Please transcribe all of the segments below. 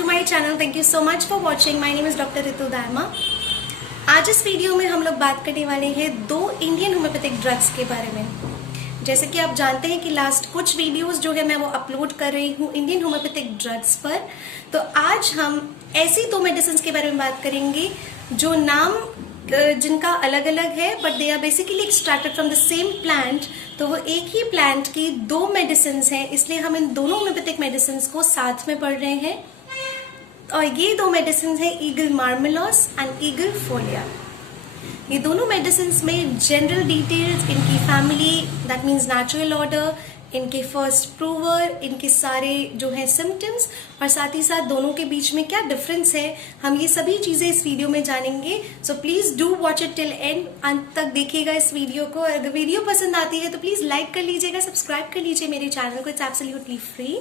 to my channel. Thank you so much for watching. My name is Dr. Ritu Dharma. आज इस video में हम लोग बात करने वाले हैं दो इंडियन होम्योपैथिक ड्रग्स के बारे में। जैसे कि आप जानते हैं कि लास्ट कुछ वीडियोस जो है मैं वो अपलोड कर रही हूँ इंडियन होम्योपैथिक ड्रग्स पर। तो आज हम ऐसी दो मेडिसिन के बारे में बात करेंगे जो नाम जिनका अलग अलग है but they are basically extracted from the same plant. तो वो एक ही प्लांट की दो मेडिसिन हैं, इसलिए हम इन दोनों होम्योपैथिक मेडिसिन को साथ में पढ़ रहे हैं। और ये दो मेडिसिन है ईगल मार्मेलॉस एंड ईगल फोलिया। ये दोनों मेडिसिन में जनरल डिटेल्स, इनकी family that means natural order, इनके फर्स्ट प्रूवर, इनके सारे जो है सिम्टम्स और साथ ही साथ दोनों के बीच में क्या डिफरेंस है, हम ये सभी चीजें इस वीडियो में जानेंगे। So please do watch it till and, अंत तक देखिएगा इस वीडियो को। अगर वीडियो पसंद आती है तो प्लीज लाइक कर लीजिएगा, सब्सक्राइब कर लीजिए मेरे चैनल को, it's absolutely free.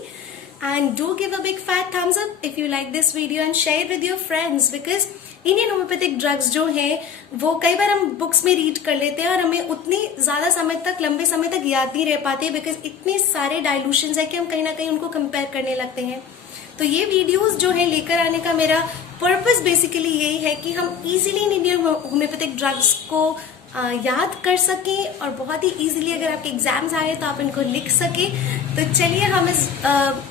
And do give a big fat thumbs up if you like this video and share it with your friends because Indian homoeopathic drugs जो हैं वो कई बार हम बुक्स में रीड कर लेते हैं और हमें उतनी ज्यादा समय तक, लंबे समय तक याद नहीं रह पाते बिकॉज इतने सारे डाइल्यूशंस है कि हम कहीं ना कहीं उनको कंपेयर करने लगते हैं। तो ये वीडियोस जो है लेकर आने का मेरा पर्पस बेसिकली यही है कि हम इजीली इंडियन होम्योपैथिक ड्रग्स को याद कर सकें और बहुत ही इजीली अगर आपके एग्जाम्स आए तो आप इनको लिख सकें। तो चलिए हम इस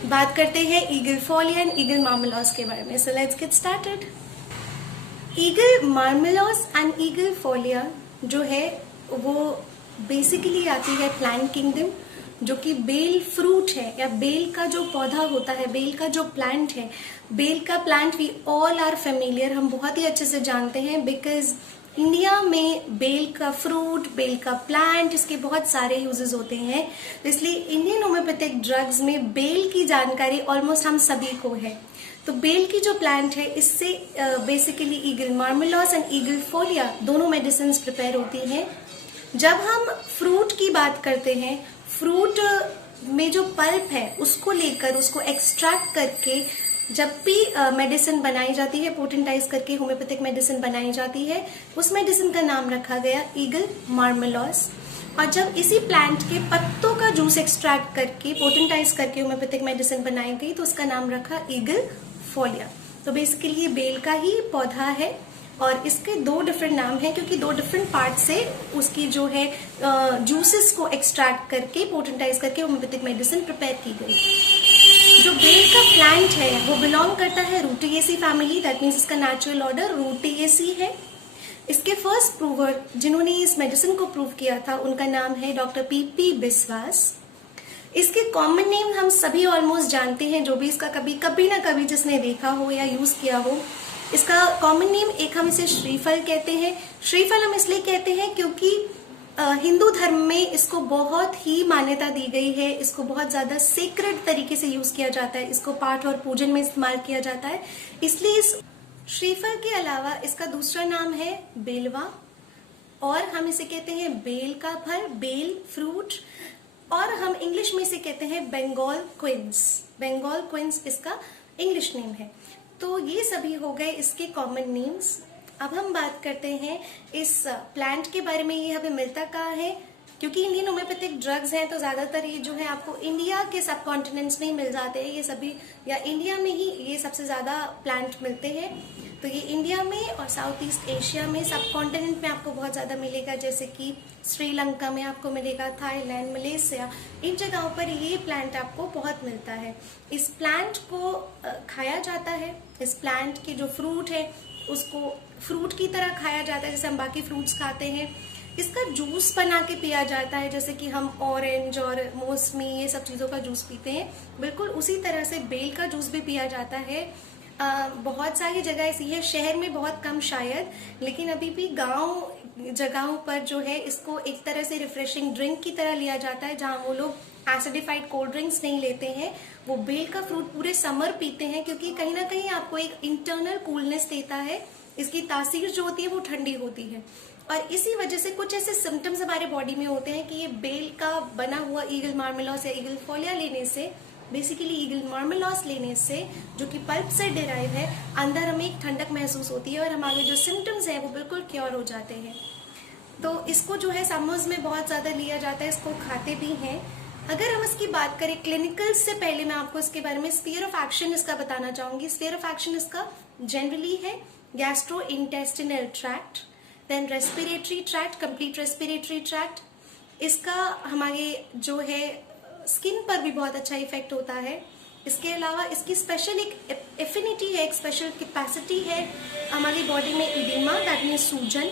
बात करते हैं Aegle folia and Aegle marmelos के बारे में। So let's get started. Aegle marmelos and Aegle folia जो है वो बेसिकली आती है प्लांट किंगडम, जो कि बेल फ्रूट है या बेल का जो पौधा होता है, बेल का जो प्लांट है। बेल का plant we all are familiar, हम बहुत ही अच्छे से जानते हैं बिकॉज इंडिया में बेल का फ्रूट, बेल का प्लांट, इसके बहुत सारे यूजेस होते हैं। तो इसलिए इंडियन होम्योपैथिक ड्रग्स में बेल की जानकारी ऑलमोस्ट हम सभी को है। तो बेल की जो प्लांट है इससे basically eagle marmelos and Aegle फोलिया दोनों मेडिसिन प्रिपेयर होती हैं। जब हम फ्रूट की बात करते हैं, फ्रूट में जो पल्प है उसको लेकर उसको एक्सट्रैक्ट करके जब भी मेडिसिन बनाई जाती है, पोटेंटाइज करके होम्योपैथिक मेडिसिन बनाई जाती है, उस मेडिसिन का नाम रखा गया ईगल मार्मेलॉस। और जब इसी प्लांट के पत्तों का जूस एक्सट्रैक्ट करके पोटेंटाइज करके होम्योपैथिक मेडिसिन बनाई गई तो उसका नाम रखा ईगल फोलिया। तो बेसिकली ये बेल का ही पौधा है और इसके दो डिफरेंट नाम हैं क्योंकि दो डिफरेंट पार्ट से उसकी जो है जूसेस को एक्सट्रैक्ट करके पोटेंटाइज करके होम्योपैथिक मेडिसिन प्रिपेयर की गई। जो बेल का प्लांट है वो बिलोंग करता है रूटिएसी फैमिली, दैट मीन्स इसका नेचुरल ऑर्डर रूटिएसी है। इसके फर्स्ट प्रूवर जिन्होंने इस मेडिसिन को प्रूव किया था उनका नाम है डॉक्टर पी बिस्वास। इसके कॉमन नेम हम सभी ऑलमोस्ट जानते हैं, जो भी इसका कभी ना कभी जिसने देखा हो या यूज किया हो। इसका कॉमन नेम एक हम इसे श्रीफल कहते हैं। श्रीफल हम इसलिए कहते हैं क्योंकि हिंदू धर्म में इसको बहुत ही मान्यता दी गई है, इसको बहुत ज्यादा सीक्रेट तरीके से यूज किया जाता है, इसको पाठ और पूजन में इस्तेमाल किया जाता है। इसलिए इस श्रीफल के अलावा इसका दूसरा नाम है बेलवा और हम इसे कहते हैं बेल का फल, बेल फ्रूट, और हम इंग्लिश में इसे कहते हैं बंगाल क्विंस। बंगाल क्विंस इसका इंग्लिश नेम है। तो ये सभी हो गए इसके कॉमन नेम्स। अब हम बात करते हैं इस प्लांट के बारे में, ये हमें मिलता कहाँ है। क्योंकि इंडियन होम्योपैथिक ड्रग्स हैं तो ज्यादातर ये जो है आपको इंडिया के सब कॉन्टिनेंट्स में ही मिल जाते हैं, ये सभी या इंडिया में ही ये सबसे ज्यादा प्लांट मिलते हैं। तो ये इंडिया में और साउथ ईस्ट एशिया में सब कॉन्टिनेंट में आपको बहुत ज्यादा मिलेगा, जैसे कि श्रीलंका में आपको मिलेगा, थाईलैंड, मलेशिया, इन जगहों पर ये प्लांट आपको बहुत मिलता है। इस प्लांट को खाया जाता है। इस प्लांट के जो फ्रूट है उसको फ्रूट की तरह खाया जाता है जैसे हम बाकी फ्रूट्स खाते हैं। इसका जूस बना के पिया जाता है, जैसे कि हम ऑरेंज और मौसमी ये सब चीजों का जूस पीते हैं, बिल्कुल उसी तरह से बेल का जूस भी पिया जाता है। बहुत सारी जगह ऐसी है, शहर में बहुत कम शायद, लेकिन अभी भी गांव जगहों पर जो है इसको एक तरह से रिफ्रेशिंग ड्रिंक की तरह लिया जाता है, जहां वो लोग एसिडिफाइड कोल्ड ड्रिंक्स नहीं लेते हैं, वो बेल का फ्रूट पूरे समर पीते हैं क्योंकि कहीं ना कहीं आपको एक इंटरनल कूलनेस देता है। इसकी तासीर जो होती है वो ठंडी होती है और इसी वजह से कुछ ऐसे सिम्टम्स हमारे बॉडी में होते हैं कि ये बेल का बना हुआ ईगल मार्मेलॉस या ईगल फोलिया लेने से, बेसिकली ईगल मार्मेलॉस लेने से जो कि पल्प से डिराइव है, अंदर हमें एक ठंडक महसूस होती है और हमारे जो सिम्टम्स है वो बिल्कुल क्योर हो जाते हैं। तो इसको जो है समर्स में बहुत ज्यादा लिया जाता है, इसको खाते भी हैं। अगर हम इसकी बात करें क्लिनिकल से पहले मैं आपको इसके बारे में स्फीयर ऑफ एक्शन इसका बताना चाहूंगी। स्फीयर ऑफ एक्शन इसका जनरली है gastro intestinal tract, then respiratory tract, complete respiratory tract. इसका हमारे जो है स्किन पर भी बहुत अच्छा इफेक्ट होता है। इसके अलावा इसकी स्पेशल एक एफिनिटी है, एक स्पेशल कैपेसिटी है हमारी बॉडी में इडिमा, दैट मीन्स सूजन,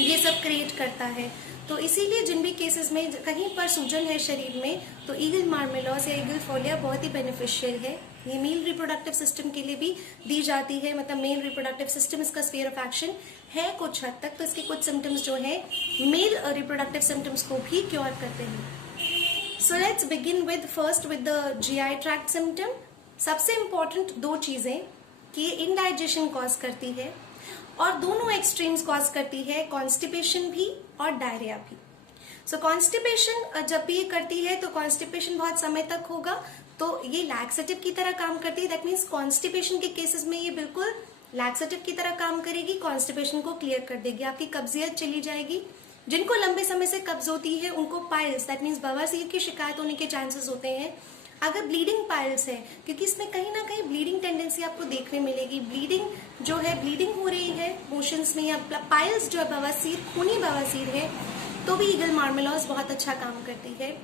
ये सब क्रिएट करता है। तो इसीलिए जिन भी केसेस में कहीं पर सूजन है शरीर में, तो ईगल मार्मेलॉस या ईगल फोलिया बहुत ही बेनिफिशियल है। ये मेल रिप्रोडक्टिव सिस्टम के लिए भी दी जाती है, मतलब मेल रिप्रोडक्टिव सिस्टम इसका स्फीयर ऑफ एक्शन है कुछ हद तक। तो इसके कुछ सिम्टम्स जो है मेल रिप्रोडक्टिव सिम्टम्स को भी क्योर करते हैं। So let's begin with first with the GI tract symptom. सबसे इंपॉर्टेंट दो चीजें कि ये इनडाइजेशन कॉज करती है और दोनों एक्सट्रीम्स कॉज करती है, कॉन्स्टिपेशन भी और डायरिया भी। सो कॉन्स्टिपेशन जब भी ये करती है तो कॉन्स्टिपेशन बहुत समय तक होगा, तो ये लैक्सेटिव की तरह काम करती है। दैट मीन्स कॉन्स्टिपेशन के केसेस में ये बिल्कुल लैक्सेटिव की तरह काम करेगी, कॉन्स्टिपेशन को क्लियर कर देगी, आपकी कब्जियत चली जाएगी। जिनको लंबे समय से कब्ज होती है उनको पाइल्स, दैट मीन्स बवासीर की शिकायत होने के चांसेस होते हैं। अगर ब्लीडिंग पाइल्स है, क्योंकि इसमें कहीं ना कहीं ब्लीडिंग टेंडेंसी आपको देखने मिलेगी, ब्लीडिंग जो है ब्लीडिंग हो रही है मोशंस में, या पाइल्स जो है बवासीर, खूनी बवासीर है, तो भी ईगल मार्मेलॉस बहुत अच्छा काम करती है।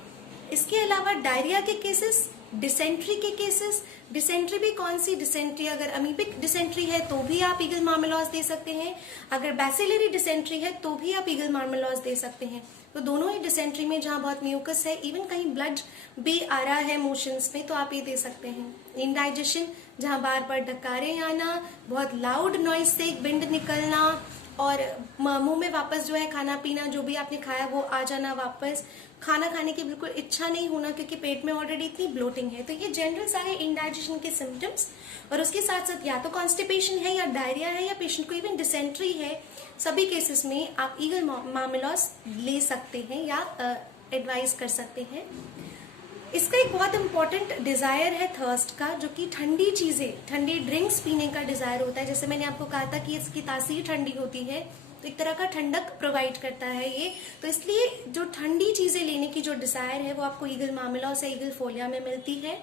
इसके अलावा डायरिया के केसेस, डिसेंट्री के केसेस, डिसेंट्री भी कौन सी डिसेंट्री, अगर अमीबिक डिसेंट्री है तो भी आप ईगल मार्मेलॉस दे सकते हैं, अगर बैसिलरी डिसेंट्री है तो भी आप ईगल मार्मेलॉस दे सकते हैं। तो दोनों ही डिसेंट्री में जहां बहुत म्यूकस है, इवन कहीं ब्लड भी आ रहा है मोशंस में, तो आप ये दे सकते हैं। इनडाइजेशन, जहां बार बार डकारे आना, बहुत लाउड नॉइज से एक बिंड निकलना, और मुंह में वापस जो है खाना पीना जो भी आपने खाया वो आ जाना वापस, खाना खाने की बिल्कुल इच्छा नहीं होना क्योंकि पेट में ऑलरेडी इतनी ब्लोटिंग है। तो ये जनरल सारे इनडाइजेशन के सिम्टम्स, और उसके साथ साथ या तो कॉन्स्टिपेशन है या डायरिया है या पेशेंट को इवन डिसेंट्री है, सभी केसेस में आप ईगल मार्मेलॉस ले सकते हैं या एडवाइज कर सकते हैं। इसका एक बहुत इंपॉर्टेंट डिजायर है थर्स्ट का, जो कि ठंडी चीजें, ठंडी ड्रिंक्स पीने का डिजायर होता है। जैसे मैंने आपको कहा था कि इसकी तासीर ठंडी होती है, तो एक तरह का ठंडक प्रोवाइड करता है ये। तो इसलिए जो ठंडी चीजें लेने की जो डिजायर है वो आपको ईगल मार्मेलॉस या ईगल फोलिया में मिलती है।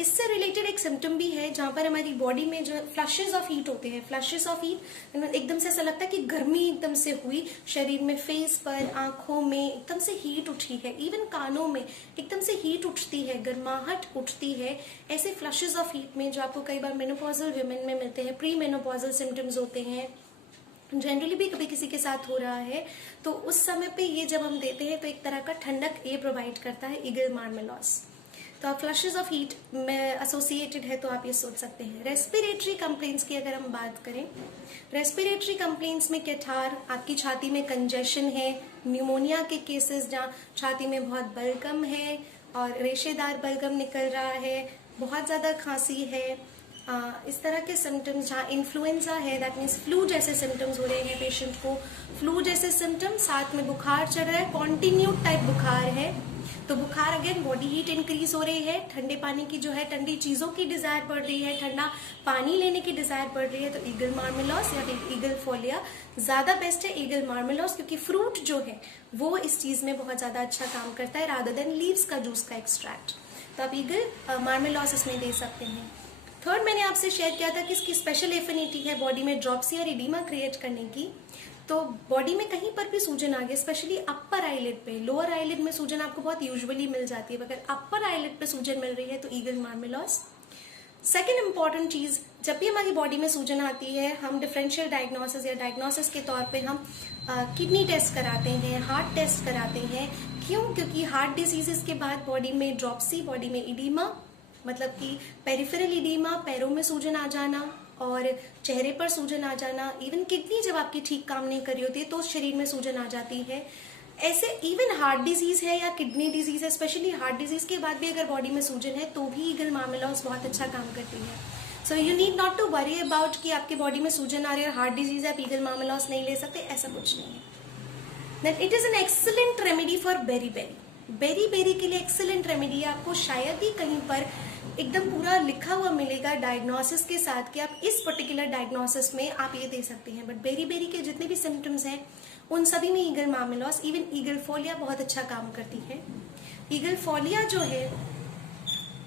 इससे रिलेटेड एक सिम्टम भी है जहां पर हमारी बॉडी में जो फ्लशेस ऑफ हीट होते हैं, फ्लशेस ऑफ हीट, एकदम से ऐसा लगता है कि गर्मी एकदम से हुई शरीर में, फेस पर, आंखों में एकदम से हीट उठी है, इवन कानों में एकदम से हीट उठती है, गर्माहट उठती है। ऐसे फ्लशेस ऑफ हीट में जो आपको कई बार मेनोपॉजल वुमेन में मिलते हैं, प्री मेनोपॉजल सिम्टम्स होते हैं, जनरली भी कभी किसी के साथ हो रहा है, तो उस समय पे ये जब हम देते हैं तो एक तरह का ठंडक ये प्रोवाइड करता है ईगल मार्मेलॉस। तो आप फ्लशेस ऑफ हीट में एसोसिएटेड है तो आप ये सोच सकते हैं। रेस्पिरेटरी कंप्लेंट्स की अगर हम बात करें, रेस्पिरेटरी कंप्लेंट्स में कैथार, आपकी छाती में कंजेशन है, न्यूमोनिया के केसेस जहाँ छाती में बहुत बलगम है और रेशेदार बलगम निकल रहा है, बहुत ज्यादा खांसी है, इस तरह के सिम्टम्स, जहाँ इन्फ्लुएंजा है, दैट मीन्स फ्लू जैसे सिम्टम्स हो रहे हैं पेशेंट को, फ्लू जैसे सिम्टम्स, साथ में बुखार चढ़ रहा है, कॉन्टिन्यूड टाइप बुखार है, तो बुखार अगेन बॉडी हीट इंक्रीज हो रही है, ठंडे पानी की जो है, ठंडी चीजों की डिजायर बढ़ रही है, ठंडा पानी लेने की डिजायर बढ़ रही है, तो ईगल मार्मेलॉस या ईगल फोलिया ज्यादा बेस्ट है। ईगल मार्मेलॉस क्योंकि फ्रूट जो है वो इस चीज में बहुत ज्यादा अच्छा काम करता है रादर देन लीव्स का जूस का एक्सट्रैक्ट, तो आप ईगल मार्मेलॉस इसमें दे सकते हैं। थर्ड, मैंने आपसे शेयर किया था कि इसकी स्पेशल एफिनिटी है बॉडी में ड्रॉप्सी और इडीमा क्रिएट करने की। तो बॉडी में कहीं पर भी सूजन आ गया, स्पेशली अपर आईलिड पे, लोअर आईलिड में सूजन आपको बहुत यूजुअली मिल जाती है, अगर अपर आईलिड पे सूजन मिल रही है तो ईगल मार्मेलॉस। सेकेंड इंपॉर्टेंट चीज, जब भी हमारी बॉडी में सूजन आती है, हम डिफरेंशियल डायग्नोसिस या डायग्नोसिस के तौर पे हम किडनी टेस्ट कराते हैं, हार्ट टेस्ट कराते हैं। क्यों? क्योंकि हार्ट डिजीजेस के बाद बॉडी में ड्रॉप्सी, बॉडी में इडीमा, मतलब कि पेरिफेरल इडीमा, पैरों में सूजन आ जाना और चेहरे पर सूजन आ जाना, इवन किडनी जब आपकी ठीक काम नहीं कर रही होती है तो शरीर में सूजन आ जाती है। ऐसे इवन हार्ट डिजीज है या किडनी डिजीज है, स्पेशली हार्ट डिजीज के बाद भी अगर बॉडी में सूजन है तो भी ईगल मार्मेलॉस बहुत अच्छा काम करती है। So you need not to worry about कि आपकी बॉडी में सूजन आ रही है और हार्ट डिजीज है, आप ईगल मार्मेलॉस नहीं ले सकते, ऐसा कुछ नहीं है। Then it is an excellent remedy for beriberi. Beriberi के लिए एक्सीलेंट रेमेडी है, आपको शायद ही कहीं पर एकदम पूरा लिखा हुआ मिलेगा डायग्नोसिस के साथ कि आप इस पर्टिकुलर डायग्नोसिस में आप ये दे सकते हैं, बट बेरी-बेरी के जितने भी सिम्टम्स हैं उन सभी में ईगल मार्मेलॉस, इवन ईगल फोलिया बहुत अच्छा काम करती है। ईगल फोलिया जो है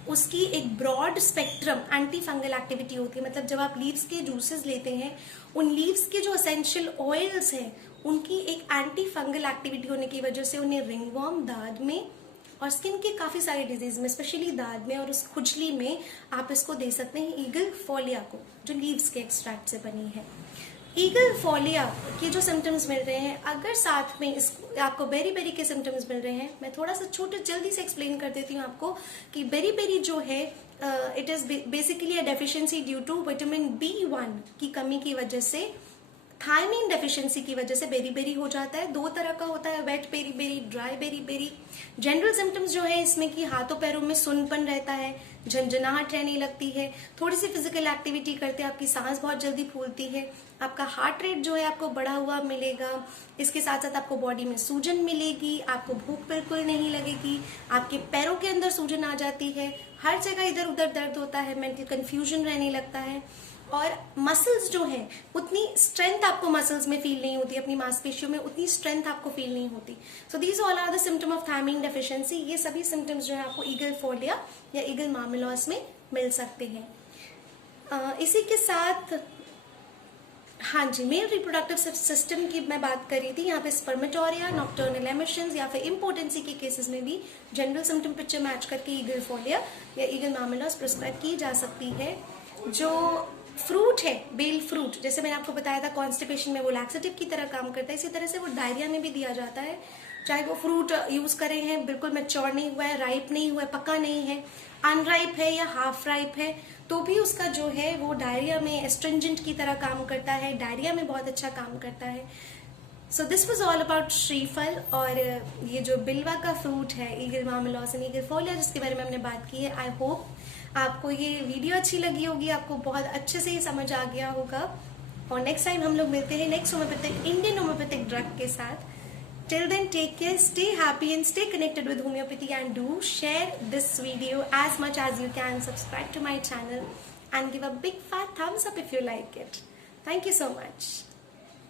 उसकी एक broad spectrum anti fungal activity होती है। मतलब जब आप लीव्स के जूसेस लेते हैं, उन लीव्स के जो एसेंशियल ऑयल्स हैं उनकी एक एंटी फंगल एक्टिविटी होने की वजह से उन्हें रिंगवॉर्म, दाद में और स्किन के काफी सारे डिजीज में, स्पेशली दाद में और उस खुजली में आप इसको दे सकते हैं ईगल फोलिया को, जो लीव्स के एक्सट्रैक्ट से बनी है। ईगल फोलिया के जो सिम्टम्स मिल रहे हैं, अगर साथ में इसको आपको बेरी बेरी के सिम्टम्स मिल रहे हैं, मैं थोड़ा सा छोटे जल्दी से एक्सप्लेन कर देती हूँ आपको कि बेरी बेरी जो है it is basically a deficiency due to vitamin B1 की कमी की वजह से, थायमीन डेफिशिएंसी की वजह से बेरी बेरी हो जाता है। दो तरह का होता है, wet beriberi, dry beriberi. General symptoms जो है इसमें कि हाथों पैरों में सुन्नपन रहता है, झंझनाहट रहने लगती है, थोड़ी सी फिजिकल एक्टिविटी करते हैं आपकी सांस बहुत जल्दी फूलती है, आपका हार्ट रेट जो है आपको बढ़ा हुआ मिलेगा, इसके साथ साथ आपको बॉडी में सूजन मिलेगी, आपको भूख बिल्कुल नहीं लगेगी, आपके पैरों के अंदर सूजन आ जाती है, हर जगह इधर उधर दर्द होता है, मेंटल कंफ्यूजन रहने लगता है और मसल्स जो है उतनी स्ट्रेंथ आपको मसल्स में फील नहीं होती, अपनी मांसपेशियों में उतनी स्ट्रेंथ आपको फील नहीं होती। So these all are the symptom of thiamine deficiency. ये सभी सिम्टम्स जो है आपको ईगल फोलिया या ईगल मार्मेलॉस में मिल सकते हैं। इसी के साथ हाँ जी, मेल रिप्रोडक्टिव सिस्टम की मैं बात कर रही थी। यहाँ पे स्पर्मेटोरिया, नॉक्टर्नल एमिशंस या फिर इम्पोर्टेंसी के केसेस में भी जनरल सिम्टम पिक्चर मैच करके ईगल फोलिया या ईगल मार्मेलॉस प्रिस्क्राइब की जा सकती है। जो फ्रूट है, बेल फ्रूट, जैसे मैंने आपको बताया था कॉन्स्टिपेशन में वो लैक्सेटिव की तरह काम करता है, इसी तरह से वो डायरिया में भी दिया जाता है। चाहे वो फ्रूट यूज करें हैं, बिल्कुल मैच्योर नहीं हुआ है, राइप नहीं हुआ है, पका नहीं है, अनराइप है या हाफ राइप है, तो भी उसका जो है वो डायरिया में एस्ट्रिंजेंट की तरह काम करता है, डायरिया में बहुत अच्छा काम करता है। So this was all about श्रीफल। और ये जो बिल्वा का फ्रूट है, ईगल मार्मेलॉस एंड ईगल फोलिया, जिसके बारे में हमने बात की है, आई होप आपको ये वीडियो अच्छी लगी होगी, आपको बहुत अच्छे से ही समझ आ गया होगा। और नेक्स्ट टाइम हम लोग मिलते हैं next homeopathic, Indian homeopathic drug के साथ। Till then, take care, stay happy and stay connected with homeopathy, and do share this video as much as you can. Subscribe to my channel and give a big fat thumbs up if you like it. Thank you so much.